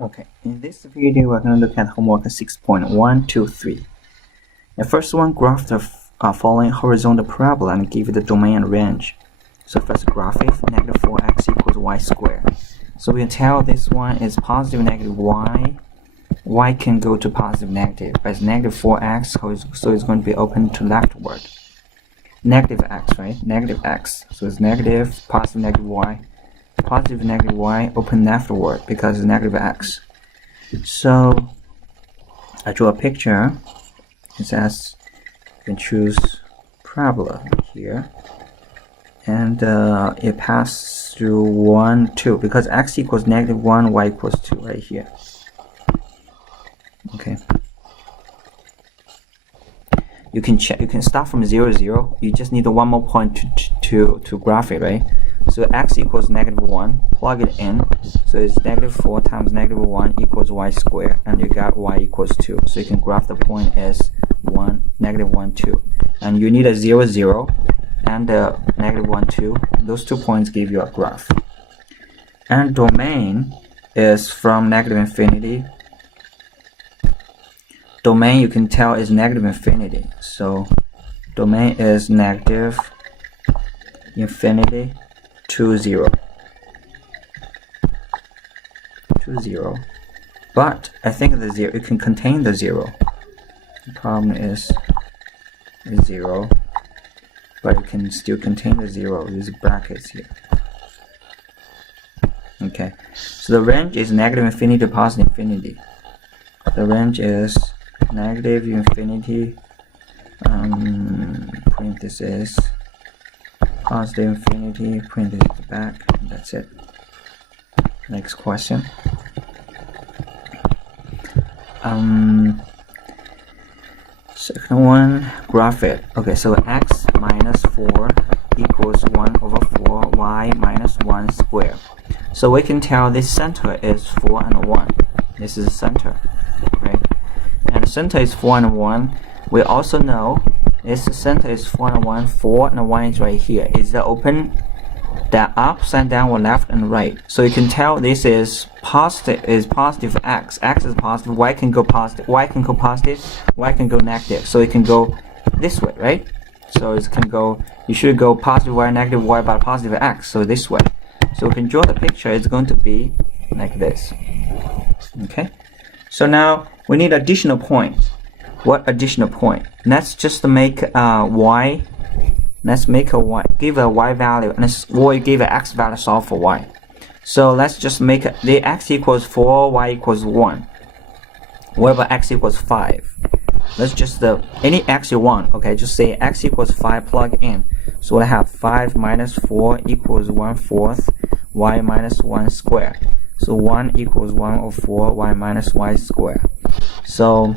Okay, in this video we're going to look at homework 6.123. The first one, graph the following horizontal parabola and give the domain and range. So first graph it, negative 4x equals y squared. So we can tell this one is positive negative y. Y can go to positive negative, but it's negative 4x, so it's going to be open to leftward. Negative x, right? Negative x. So it's negative, positive negative y. Positive negative y open leftward because it's negative x. So I draw a picture. It says you can choose parabola here, and it passes through 1, 2 because x equals negative 1, y equals 2 right here. Okay. You can check. You can start from 0, 0. You just need one more point to graph it, right? So x equals negative 1. Plug it in. So it's negative 4 times negative 1 equals y squared, and you got y equals 2. So you can graph the point as 1, negative 1, 2, and you need a 0, 0, and a negative 1, 2. Those 2 points give you a graph. And domain is from negative infinity. Domain you can tell is negative infinity. So domain is negative infinity to 0. To 0. But I think the 0, it can contain the 0. The problem is 0, but it can still contain the 0 with brackets here. Okay, so the range is negative infinity to positive infinity. The range is negative infinity, parenthesis, positive infinity, parenthesis back, and that's it. Next question. Second one, graph it. Okay, so x minus 4 equals 1 over 4, y minus 1 squared. So we can tell this center is 4 and 1. This is the center, right? And the center is 4 and 1. We also know this center is 4 and 1. 4 and 1 is right here. Is the open that upside down or left and right? So you can tell this is positive x. X is positive. Y can go positive. Y can go positive. Y can go negative. So it can go this way, right? So it can go. You should go positive y, negative y, but positive x. So this way. So we can draw the picture. It's going to be like this. Okay. So now we need additional point. What additional point? Let's just make y. Let's make a y. Give a y value, and we'll give an x value solve for y. So let's just make the x equals 4, y equals 1. What about x equals 5? Let's just any x you want. Okay, just say x equals 5. Plug in. So I have 5 minus 4 equals 1/4, y minus 1 squared. So 1 equals 1 over 4, y minus y squared. So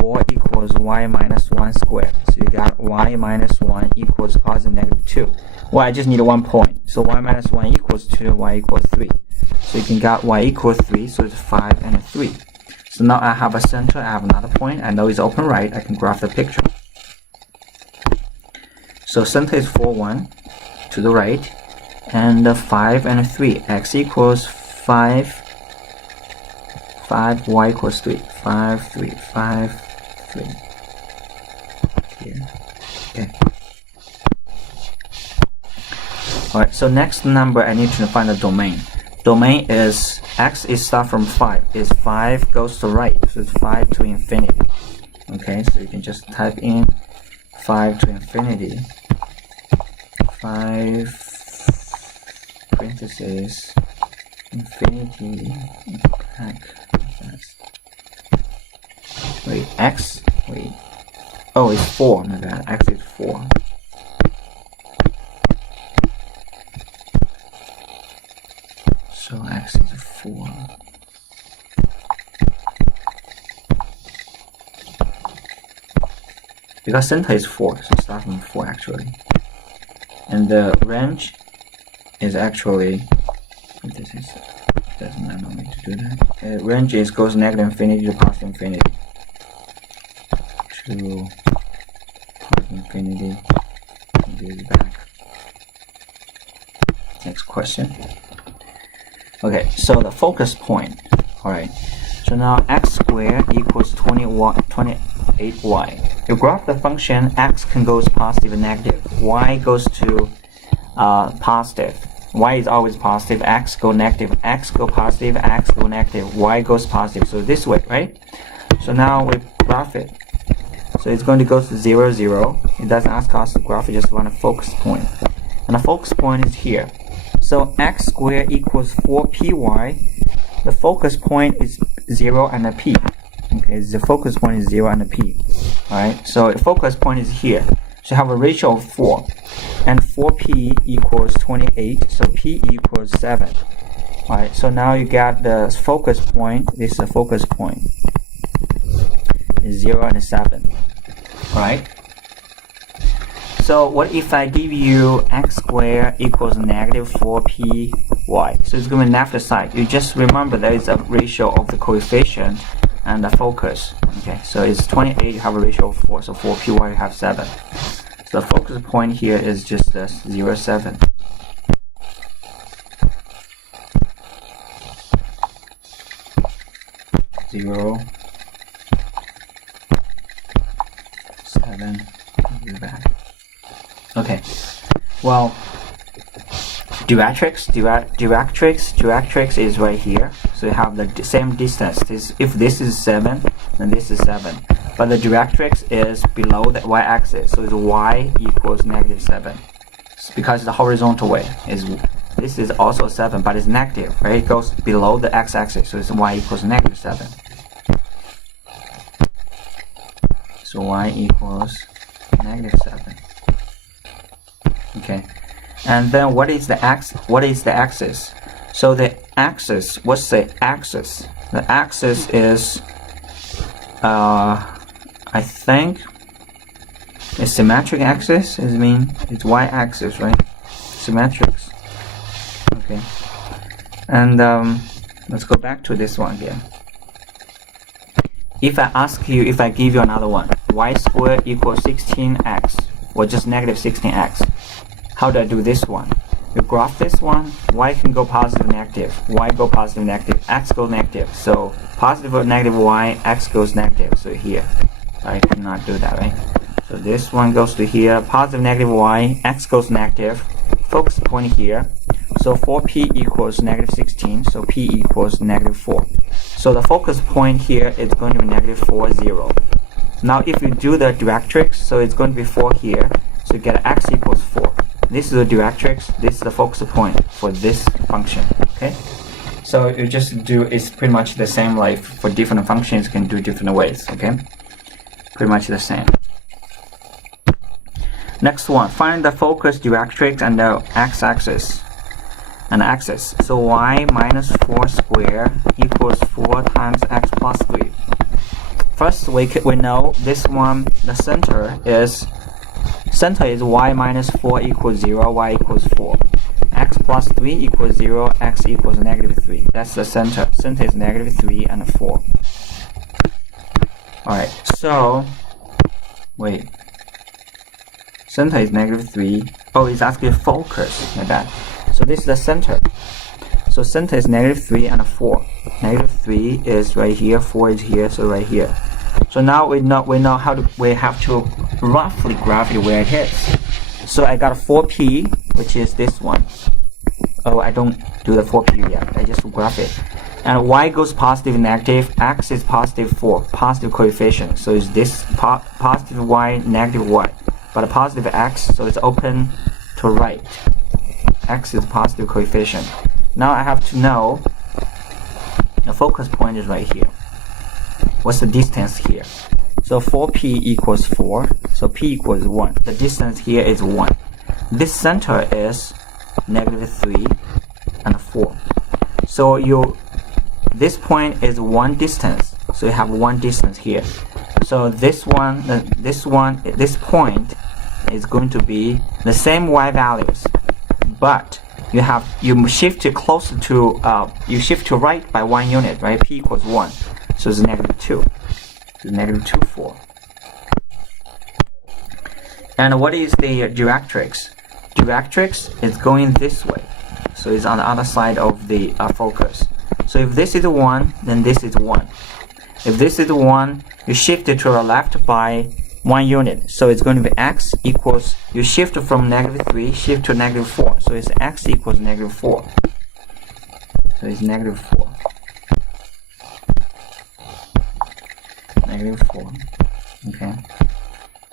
4 equals y minus 1 squared. So you got y minus 1 equals positive negative 2. Well, I just need 1 point. So y minus 1 equals 2, y equals 3. So you can get y equals 3, so it's 5 and 3. So now I have a center, I have another point. I know it's open right. I can graph the picture. So center is 4, 1 to the right, and 5 and 3. X equals 5, 5, y equals 3, 5, 3, 5, 3. Here. Okay. Alright, so next number I need to find the domain. Domain is x is start from 5. Is 5 goes to right, so it's 5 to infinity. Okay, so you can just type in 5 to infinity. 5 parentheses infinity back. Wait, x? Wait. Oh, it's 4. My bad. X is 4. So x is 4. Because center is 4, so start from 4 actually. And the range is actually, this is, doesn't allow me to do that. Range is goes negative infinity to positive infinity. To positive infinity, and do it back. Next question. Okay, so the focus point. Alright, so now x squared equals 28y. You graph the function, x can go positive and negative, y goes to positive. Y is always positive, x go negative, x go positive, x go negative, y goes positive. So this way, right? So now we graph it. So it's going to go to 0, 0. It doesn't ask us to graph, it just want a focus point. And the focus point is here. So x squared equals 4py. The focus point is 0 and a p. Okay, the focus point is 0 and a p. Alright, so the focus point is here. So you have a ratio of 4. And 4p equals 28, so p equals 7. Alright, so now you got the focus point. This is a focus point. Is 0 and 7. Alright? So what if I give you x squared equals negative 4py? So it's going to be left side. You just remember there is a ratio of the coefficient and the focus. Okay, so it's 28, you have a ratio of 4, so 4py you have 7. So the focus point here is just 0, 7. Zero, 7, do that. Okay, well, directrix is right here. So you have the same distance. If this is 7, then this is 7. But the directrix is below the y-axis, so it's y equals negative 7. It's because the horizontal way is this is also 7, but it's negative, right? It goes below the x-axis, so it's y equals negative 7. So y equals negative 7. Okay, and then what is the x? What is the axis? So the axis. What's the axis? The axis is, I think, a symmetric axis. It's y-axis, right? Symmetrics. Okay, and let's go back to this one again. If I give you another one, y squared equals 16x, or just negative 16x. How do I do this one? You graph this one, y can go positive, negative, y go positive, negative, x goes negative. So positive or negative y, x goes negative. So here, I cannot do that, right? So this one goes to here, positive, negative y, x goes negative, focus point here. So 4p equals negative 16, so p equals negative 4. So the focus point here is going to be negative 4, 0. Now if you do the directrix, so it's going to be 4 here, so you get x equals 4. This is the directrix, this is the focus point for this function, okay? So you just do, it's pretty much the same, like for different functions you can do different ways, okay? Pretty much the same. Next one, find the focus, directrix, and the x-axis. An axis. So y minus 4 squared equals 4 times x plus 3. First, we know this one, the center is y minus 4 equals 0, y equals 4. X plus 3 equals 0, x equals negative 3. That's the center. Center is negative 3 and 4. Alright, so, wait. Center is negative 3. Oh, it's actually focus, like that. So this is the center. So center is negative 3 and 4. Negative 3 is right here, 4 is here, so right here. So now we know how to, we have to roughly graph it where it is. So I got a 4p, which is this one. Oh, I don't do the 4p yet. I just graph it. And y goes positive, negative. X is positive 4, positive coefficient. So it's this positive y, negative y. But a positive x, so it's open to right. X is positive coefficient. Now I have to know the focus point is right here. What's the distance here? So 4p equals 4, so p equals 1. The distance here is 1. This center is negative 3 and 4. So this point is one distance. So you have one distance here. So this point is going to be the same y values, but you shift to closer to you shift to right by 1 unit, right? P equals 1, so it's negative 2. So negative 2, 4. And what is the directrix? Directrix is going this way, so it's on the other side of the focus. So if this is 1, then this is 1. If this is 1, you shift it to the left by 1 unit. So it's going to be x equals, you shift from -3, shift to -4. So it's x equals -4. So it's -4. -4. Okay.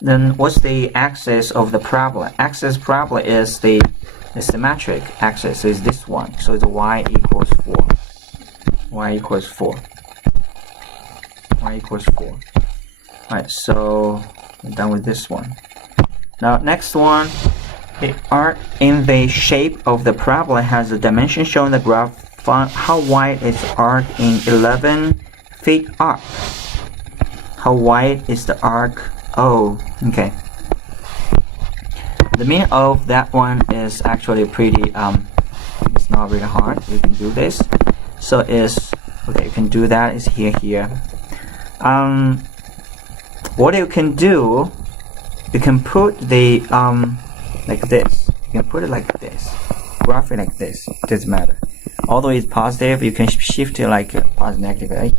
Then what's the axis of the parabola? Axis parabola is the symmetric axis, is this one. So it's y equals 4. Y equals 4. Y equals 4. Alright, so we're done with this one. Now next one, the arc in the shape of the parabola has a dimension shown in the graph. Find how wide is the arc in 11 feet arc. How wide is the arc? Oh, okay. The meaning of that one is actually pretty, it's not really hard. You can do this. So is, okay, you can do that, is here. What you can do, you can put the, like this. You can put it like this. Graph it like this. It doesn't matter. Although it's positive, you can shift it like positive, negative, right?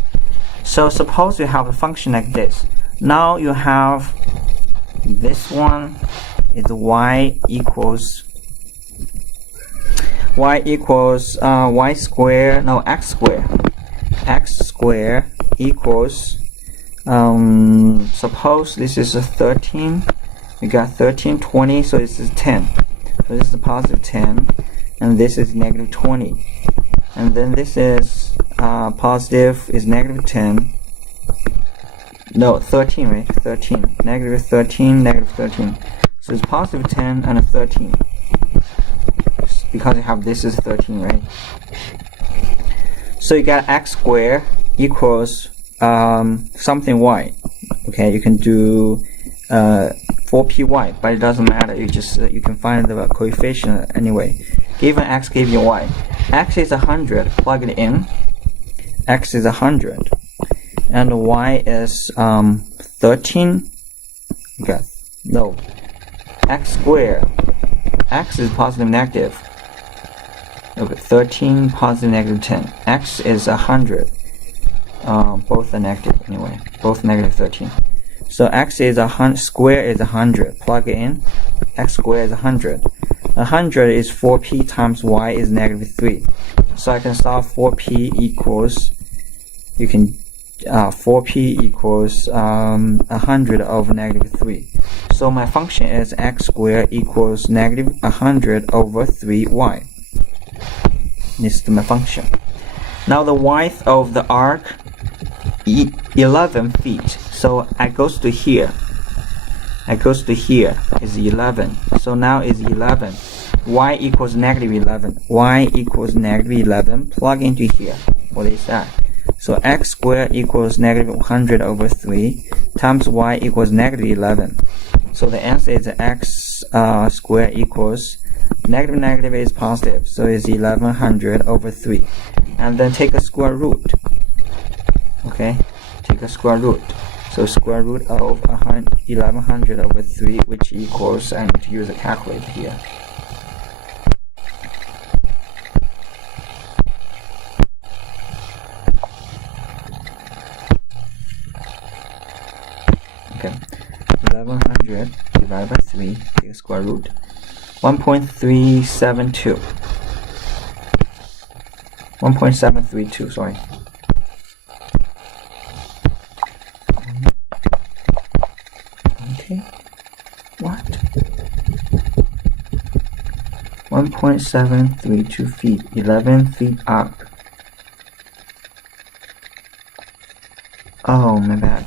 So suppose you have a function like this. Now you have this one is y equals y square, no, x square. X square equals, suppose this is a 13. We got 13, 20, so this is 10. So this is a positive 10, and this is negative 20. And then this is positive is negative 10. No, 13, right? 13. Negative 13, negative 13. So it's positive 10 and a 13. Because you have this is 13, right? So you got x squared equals something y. Okay, you can do 4py, but it doesn't matter. You just you can find the coefficient anyway. Given x, given y. X is 100. Plug it in. X is 100, and y is 13. Okay, no. X squared. X is positive, negative. Okay, 13, positive, negative 10. X is 100. Both are negative anyway. Both negative 13. So x is 100. Square is 100. Plug it in. X squared is 100. 100 is 4p times y is negative 3. So I can solve 4p equals. You can 4p equals 100 over negative 3. So my function is x squared equals negative 100 over 3y. This is my function. Now the width of the arc 11 feet. So I goes to here. I goes to here is 11. So now is 11. Y equals negative 11. Y equals negative 11. Plug into here. What is that? So x squared equals negative 100 over 3 times y equals negative 11. So the answer is x squared equals negative negative is positive. So it's 1100 over 3. And then take a square root. Okay, take a square root. So square root of 1100 over 3, which equals, I need to use a calculator here. Okay, 1100 divided by 3, take a square root. 1.372. 1.732, sorry. Okay, what? 1.732 feet, 11 feet up. Oh, my bad.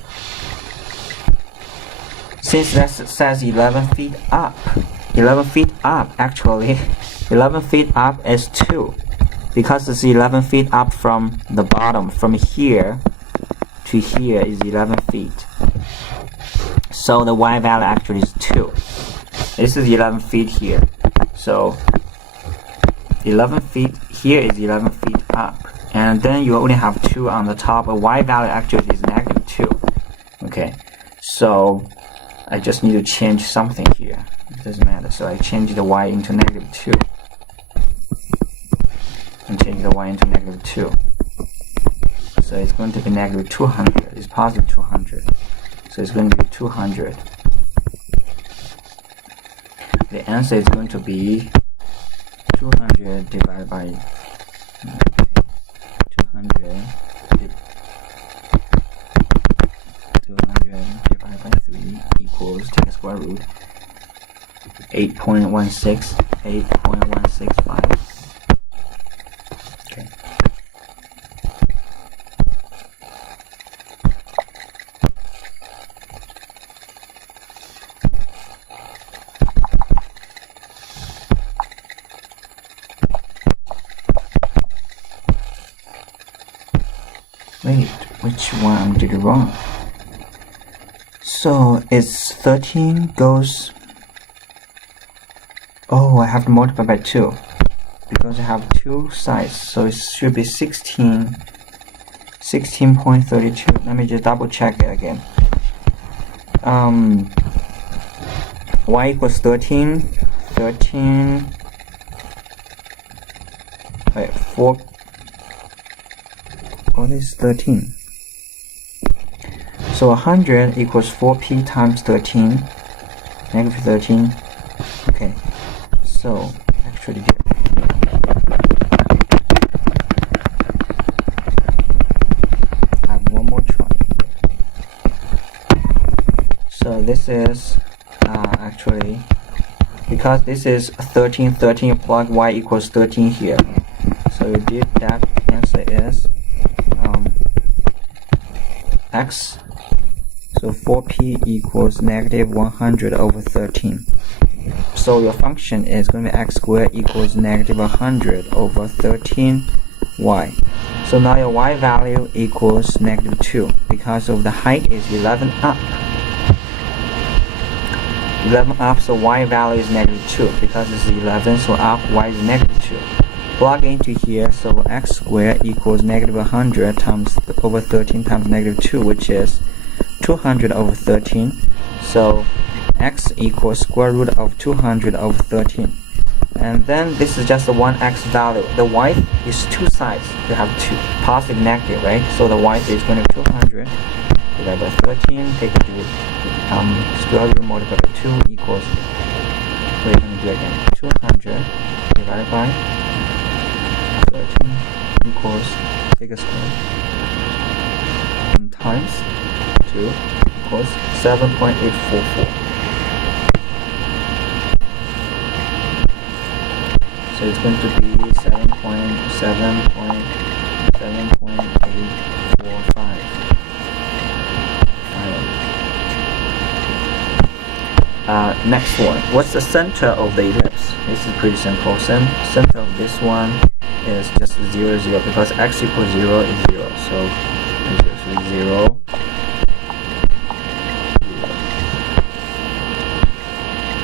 Since that says 11 feet up, 11 feet up, actually, 11 feet up is 2. Because it's 11 feet up from the bottom, from here to here is 11 feet. So the y value actually is 2. This is 11 feet here. So 11 feet here is 11 feet up. And then you only have 2 on the top. A y value actually is negative 2. Okay, so I just need to change something here. It doesn't matter. So I change the y into negative 2. And change the y into negative 2. So it's going to be negative 200. It's positive 200. So it's going to be 200. The answer is going to be 200 divided by 200 divided by 3 equals, take a square root, 8.165. Okay. Wait, which one did it wrong? So it's 13 goes. Oh, I have to multiply by 2 because I have two sides, so it should be 16.32. Let me just double check it again. Y equals 13. Wait, 4. What is 13? So 100 equals 4p times 13, negative 13. Okay, so actually I have one more try. So this is actually, because this is 13, plug y equals 13 here. So you did that, answer is x. So 4p equals negative 100 over 13. So your function is going to be x squared equals negative 100 over 13y. So now your y value equals negative 2 because of the height is 11 up. 11 up, so y value is negative 2 because it's 11, so up, y is negative 2. Plug into here, so x squared equals negative 100 times over 13 times negative 2, which is 200 over 13. So x equals square root of 200 over 13. And then this is just the one x value. The y is two sides. You have two, positive, negative, right? So the y is going to be 200 divided by 13. Take it to square root multiplied by 2 equals. We're going to do it again. 200 divided by 13 equals, take a square and times 2 equals 7.844. So it's going to be 7.845. Next one. What's the center of the ellipse? This is pretty simple. Center of this one is just 0, 0 because x equals 0 is 0. So 0.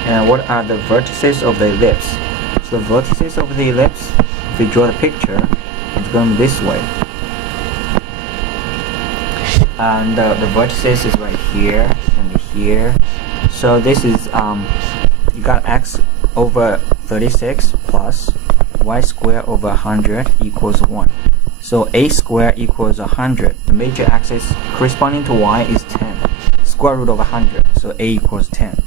And what are the vertices of the ellipse? So the vertices of the ellipse, if we draw the picture, it's going to be this way. And the vertices is right here and here. So this is you got x over 36 plus y squared over 100 equals 1. So a squared equals 100. The major axis corresponding to y is 10. Square root of 100. So a equals 10.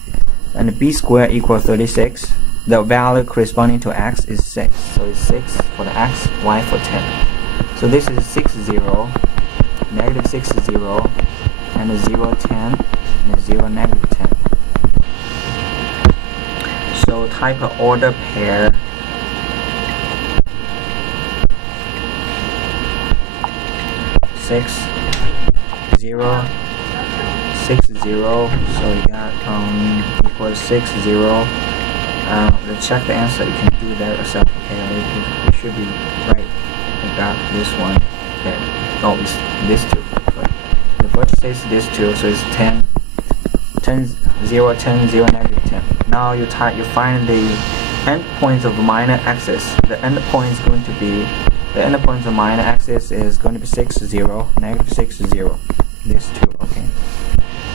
And b squared equals 36. The value corresponding to x is 6. So it's 6 for the x, y for 10. So this is 6, 0, negative 6, 0, and a 0, 10, and a 0, negative 10. So type of order pair. Six, 0, 6, 0. So you got equals 6, 0. Let's check the answer. You can do that yourself. Okay, it should be right. I got this one. Okay. Oh, it's this two. But the vertex is this two, so it's 10, 0, 10, 0, negative 10. Now you find the endpoints of minor axis. The endpoint of minor axis is going to be 6, 0, negative 6, 0. This two. Okay.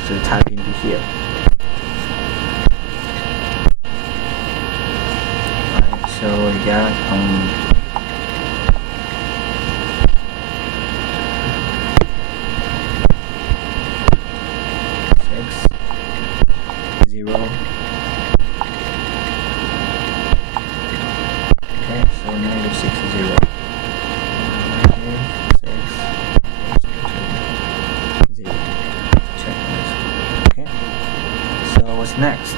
So you type into here. So we got what's next?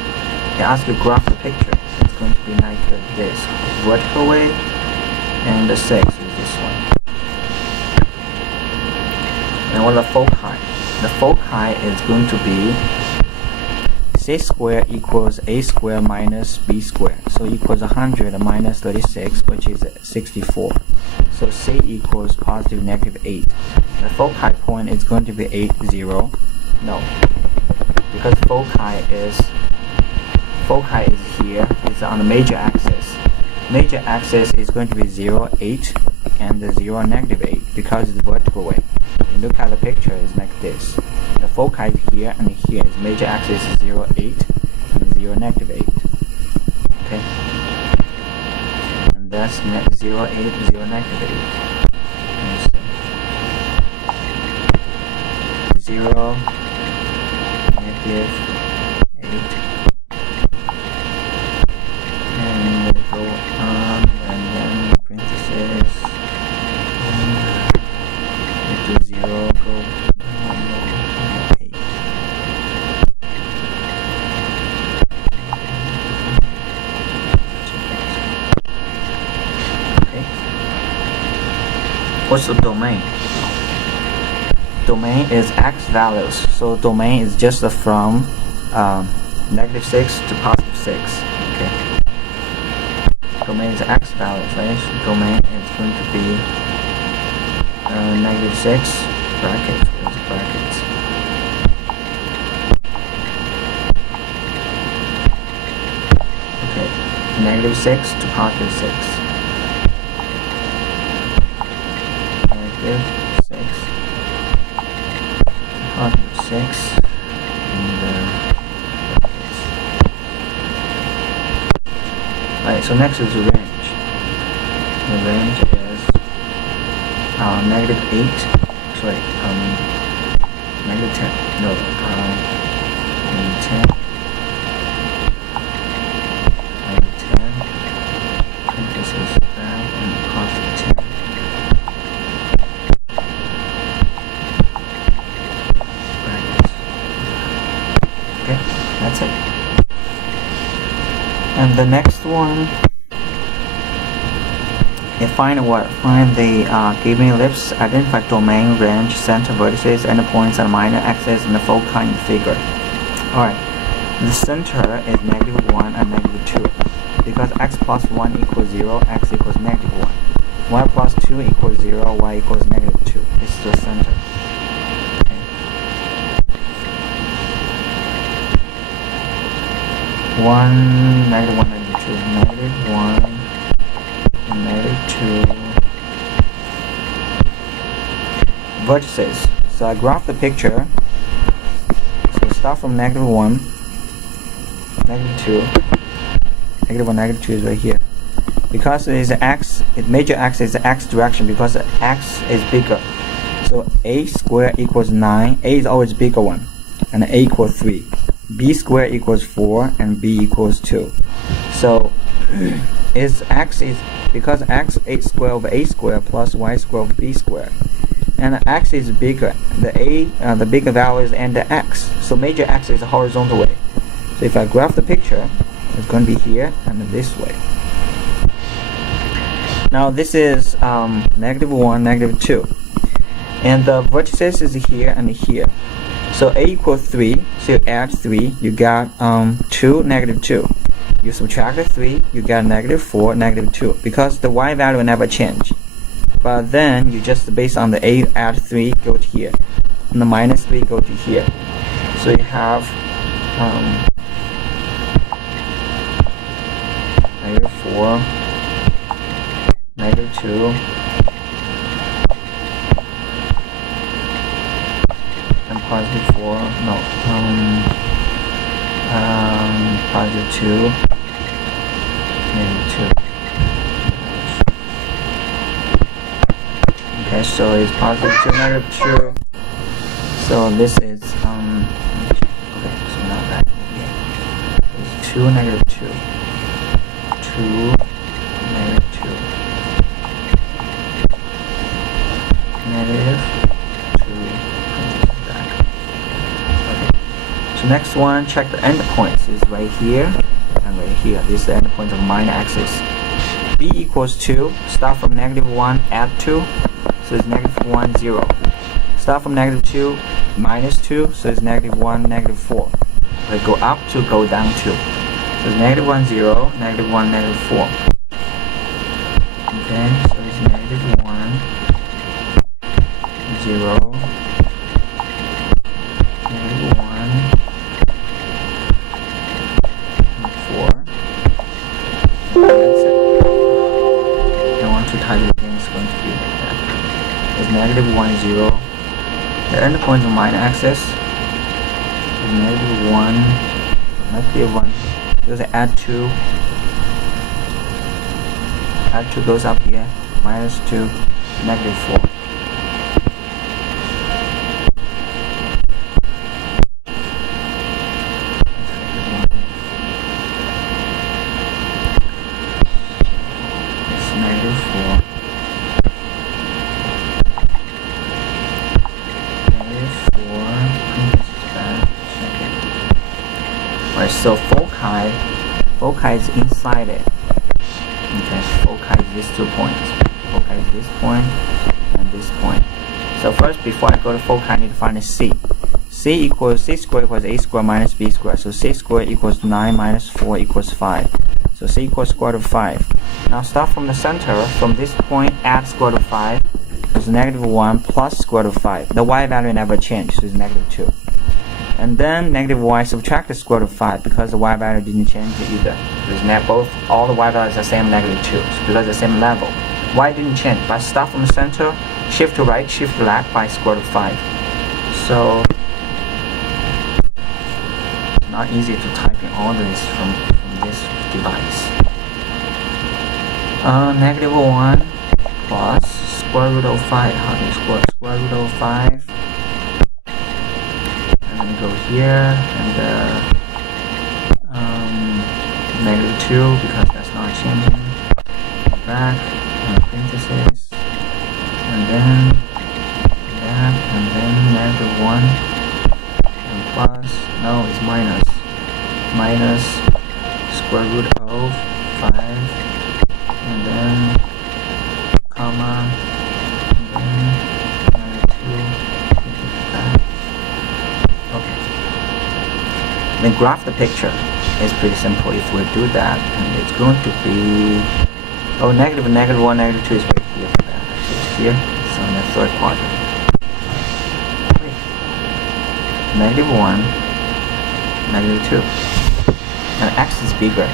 They ask you to graph the picture. It's going to be like this. Vertical way, and the 6 is this one. And what are the foci? The foci is going to be c squared equals a squared minus b squared. So equals 100 minus 36, which is 64. So c equals positive negative 8. The foci point is going to be 8, 0. No, because foci is here. It's on the major axis. Major axis is going to be 0, 8, and 0, negative 8, because it's vertical way. You look at the picture, it's like this. The foci is here and here. Its major axis is 0, 8, and 0, negative 8. Okay? And that's 0, 8, 0, negative 8. 0, negative 8. And go on, and then parentheses. To 0, go 8. Okay. What's the domain? Domain is x values. So domain is just from negative 6 to positive 6. Okay. Domain is x values, right? Domain is going to be negative 6 brackets. Where's the brackets? Okay, negative 6 to positive 6. Negative 6, positive 6, and right. So next is the range. The range is negative 8, sorry, negative 10, no, negative 10, negative 10, and this is that, and positive 10. Brackets. Okay, that's it. And the next one, find the given ellipse, identify domain, range, center, vertices, endpoints, and minor axes in the foci in the figure. Alright, the center is negative 1 and negative 2. Because x plus 1 equals 0, x equals negative 1. Y plus 2 equals 0, y equals negative 2. This is the center. Okay. 1, negative 1, negative 2, negative 1, negative 2. Vertices. So I graph the picture. So start from negative 1, negative 2, negative 1, negative 2 is right here. Because it is x, its major axis is the x direction because x is bigger. So a squared equals 9. A is always bigger one, and a equals 3. B squared equals 4, and b equals 2. So its x is because x is square over a squared plus y squared over b squared, and x is bigger. The bigger value is and the x. So major axis is a horizontal way. So if I graph the picture, it's going to be here and this way. Now this is negative 1, negative 2, and the vertices is here and here. So a equals 3. So you add 3, you got 2, negative 2. You subtract 3, you get negative 4, negative 2, because the y value never change. But then you just based on the a add 3, go to here, and the minus 3 go to here. So you have negative 4, negative 2, and positive 4. No, positive 2. Negative 2. Okay, so it's positive 2, negative 2. So this is okay, so not that. Okay. It's 2, negative 2. 2, negative 2. Negative 2. Okay. So So next one, check the endpoints. Is right here and right here. This is the endpoint of minor axis. B equals 2. Start from -1, add 2. So it's -1, 0. Start from -2, -2. So it's -1, -4. We go up to go down 2. So it's -1, 0, -1, -4. Okay, so it's -1, 0, -1, 4. That's it. I want to type it again, it's going to be like that. It's -1, 0. The endpoint of minor axis is -1, might be a 1. Because add 2. Add 2 goes up here, -2, -4. It's -4. Alright, so foci is inside it. Okay, foci is these 2 points. Foci is this point and this point. So first, before I go to foci, I need to find a c. C squared equals a squared minus b squared. So c squared equals 9 minus 4 equals 5. So c equals square root of 5. Now start from the center. From this point, add square root of 5. It's -1 plus square root of 5. The y value never changed, so it's -2. And then -y subtract the square root of 5 because the y value didn't change either. Because all the y values are same -2, so because the same level. Y didn't change, but start from the center, shift to right, shift to left by square root of 5. So it's not easy to type in all this from this device. -1 plus square root of 5. How do you square root of 5? And go here and -2 because that's not changing. Back and parentheses, and then that, and then -1 and plus. No, it's minus square root of 5, and then comma, and then -2. Okay. Then graph the picture. It's pretty simple. If we do that, and it's going to be -1, -2 is right here. It's here. It's on the third quadrant. -1, -2, and x is bigger.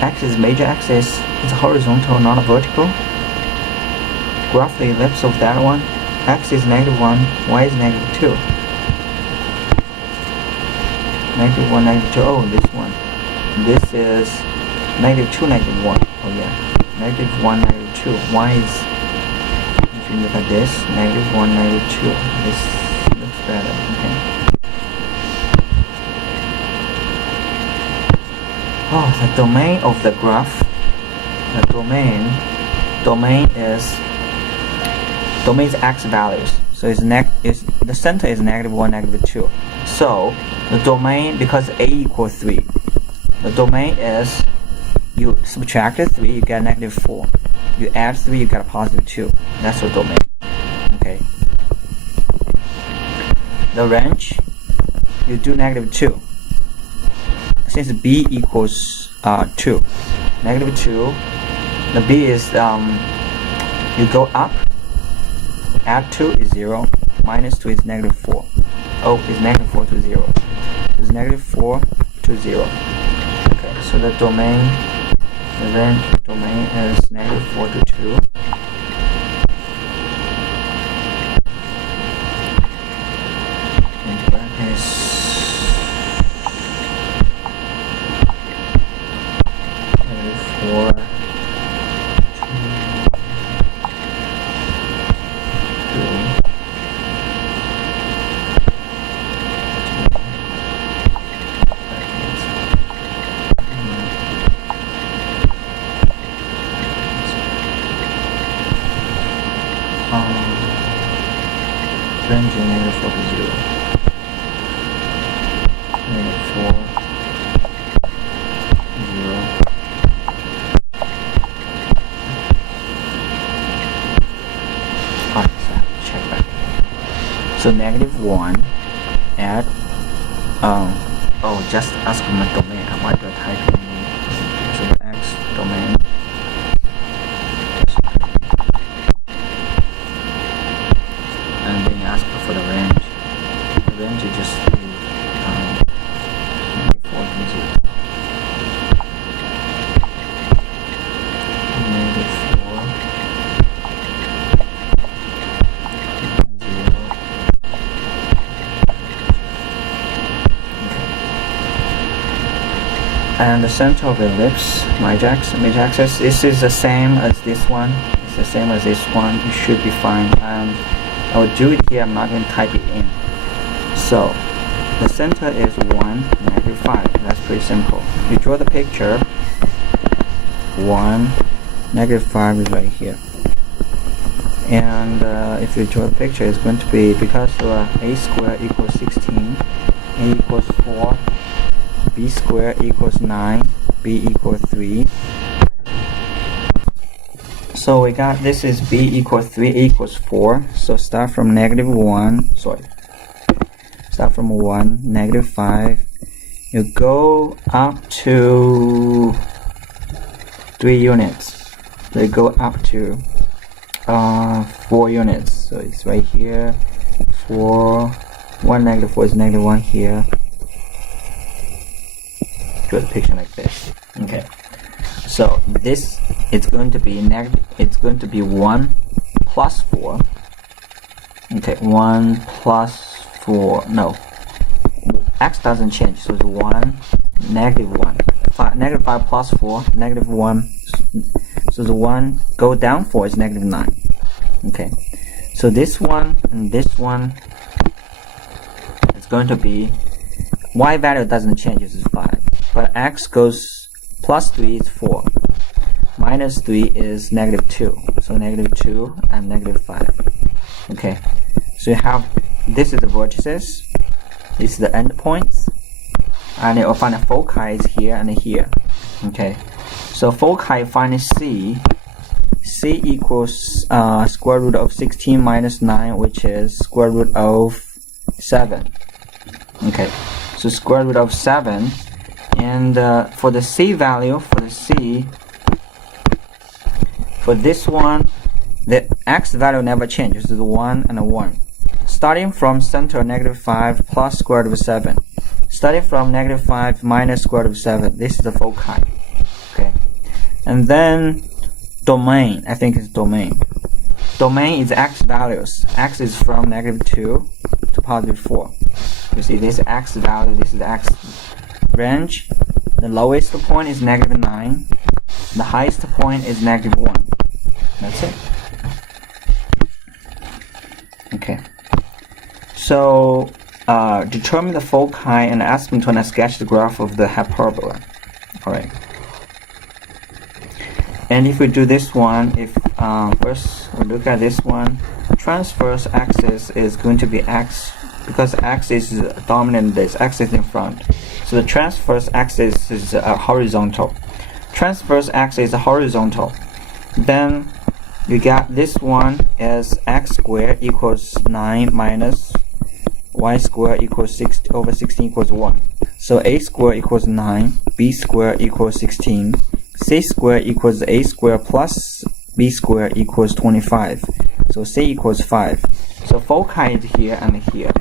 X is major axis. It's horizontal, not vertical. Graph the ellipse of that one. X is -1, y is -2. -1, -2. Oh, this one. This is -2, -1. Oh yeah, -1, -2. Y is, if you look at this, -1, -2. This looks better. Okay. Oh, the domain of the graph. The domain is x values. So the center is -1, -2. So the domain, because a equals 3, the domain is you subtract 3, you get -4. You add 3, you get a +2. That's the domain. Okay. The range, you do -2. Since b equals 2, -2. The b is you go up. Add 2 is 0, -2 is -4. Oh, it's -4 to 0. It's -4 to 0. Okay, so the domain is -4 to 2. And brackets -4. range is negative 4 to 0. Negative 4, 0. Alright, so I have to check back. So negative 1 at just ask my domain. Why do I type in so the x domain? And then ask for the range. The range is just negative 4 to 0. Negative 4, 0. And the center of the ellipse, major axis, this is the same as this one. It's the same as this one. It should be fine. I will do it here. I'm not going to type it in. So the center is 1, negative 5. That's pretty simple. You draw the picture. 1, negative 5 is right here. And if you draw the picture, it's going to be, because a squared equals 16, a equals 4. B squared equals 9, B equals 3. So we got this is B equals 3, A equals 4. So start from negative 1, start from 1, negative 5. You go up to 3 units. So you go up to 4 units. So it's right here. 4, 1 negative 4 is negative 1 here. Draw the picture like this. Okay, so this it's going to be negative. It's going to be 1 plus 4. Okay, 1 plus 4. No, x doesn't change, so it's 1, negative 1. Negative 5 plus 4, negative 1. So the 1 go down 4 is negative 9. Okay, so this one and this one is going to be y value doesn't change. This is 5. But x goes plus 3 is 4, minus 3 is negative 2, so negative 2 and negative 5. Okay, so you have, this is the vertices, this is the endpoints, and you'll find the foci is here and here. Okay, so foci, find C equals square root of 16 minus 9, which is square root of 7. Okay, so square root of 7. And for the C value, for this one, the x value never changes. It's 1 and a 1. Starting from center, negative 5 plus square root of 7. Starting from negative 5 minus square root of 7. This is the foci. Okay. And then domain, I think it's domain. Domain is x values. X is from negative 2 to positive 4. You see this x value, this is the x range. The lowest point is negative 9. The highest point is negative 1. That's it. Okay. So determine the foci and asymptote and sketch the graph of the hyperbola. Alright. And if we do this one, if first we look at this one, transverse axis is going to be x, because x is dominant, this x is in front. So the transverse axis is horizontal. Transverse axis is horizontal. Then you got this one as x squared equals 9 minus y squared equals 6 over 16 equals 1. So a squared equals 9, b squared equals 16, c squared equals a squared plus b squared equals 25. So c equals 5. So foci is here and here.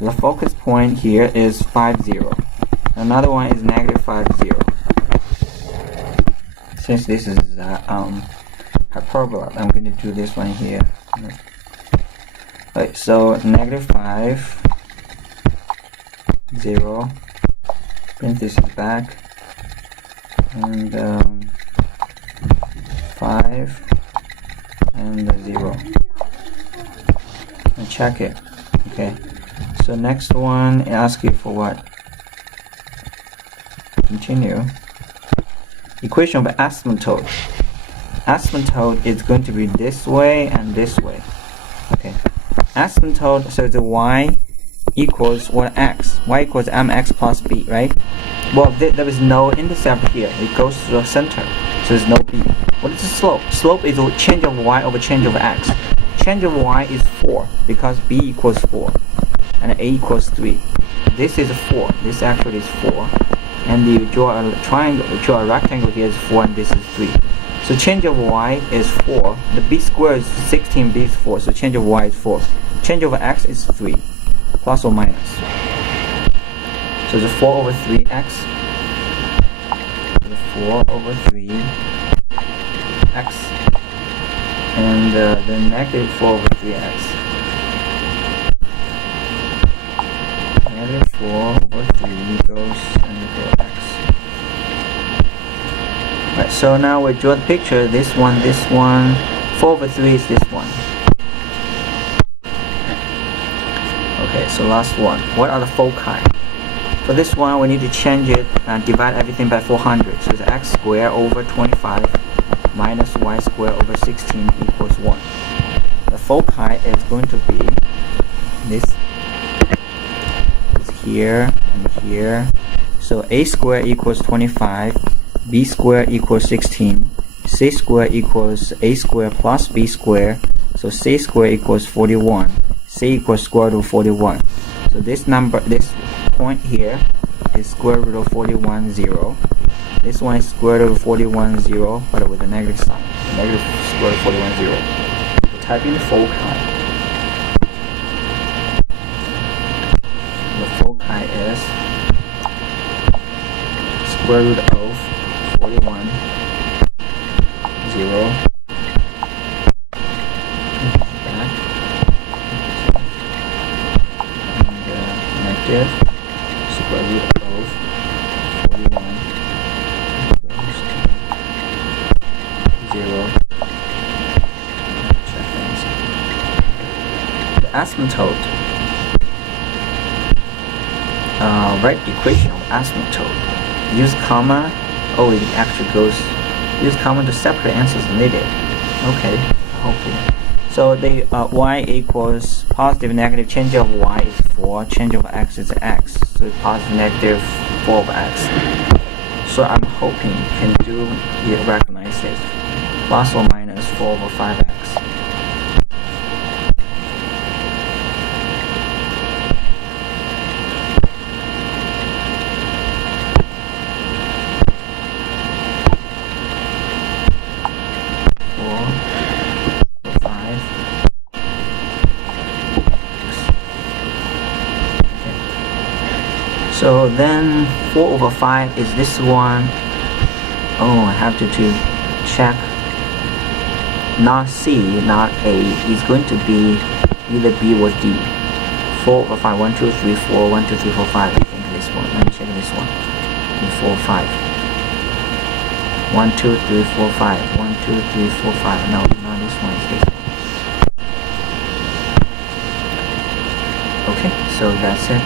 The focus point here is 5, 0. Another one is negative 5, 0. Since this is hyperbola, I'm going to do this one here. Right, so negative 5, 0. Print this back. And 5 and 0. And check it. Okay. So next one, it asks you for what? Continue. Equation of asymptote. Asymptote is going to be this way and this way. Okay. asymptote, so the y equals what x? Y equals mx plus b, right? Well, there is no intercept here. It goes to the center, so there's no b. What is the slope? Slope is the change of y over change of x. Change of y is 4 because b equals 4 and a equals 3. This is 4. This actually is 4. And you draw a triangle, draw a rectangle here is 4, and this is 3. So change of y is 4. The b squared is 16, b is 4. So change of y is 4. Change of x is 3, plus or minus. So the 4 over 3x. The 4 over 3x. And the negative 4 over 3x. Negative 4 over 3 goes into x. Right, so now we draw the picture. This one. 4 over 3 is this one. Okay, so last one. What are the foci? For this one, we need to change it and divide everything by 400. So it's x squared over 25 minus y squared over 16 equals 1. The foci is going to be this. It's here and here. So a squared equals 25, b squared equals 16, c squared equals a squared plus b squared. So c squared equals 41. C equals square root of 41. So this number, this point here is square root of 41, 0. This one is square root of 41, 0, but with a negative sign. Negative square root of 41, 0. So type in the foci. The foci is square root of 41, 0. Square root of 41 goes to 0. Check things. The asymptote. Write equation of asymptote. Use comma. Oh, it actually goes. Use comma to separate answers needed. Okay, hopefully. So the y equals positive, negative. Change of y is 4. Change of x is x. So positive, negative 4 of x. So I'm hoping you can recognize this. Plus or minus 4 over 5x. So then 4 over 5 is this one. Oh, I have to check. Not C, not A. It's going to be either B or D. 4 over 5. 1, 2, 3, 4. 1, 2, 3, 4, 5. I think this one. Let me check this one. 4, 5. 1, 2, 3, 4, 5. 1, 2, 3, 4, 5. No, not this one. It's this one. Okay, so that's it.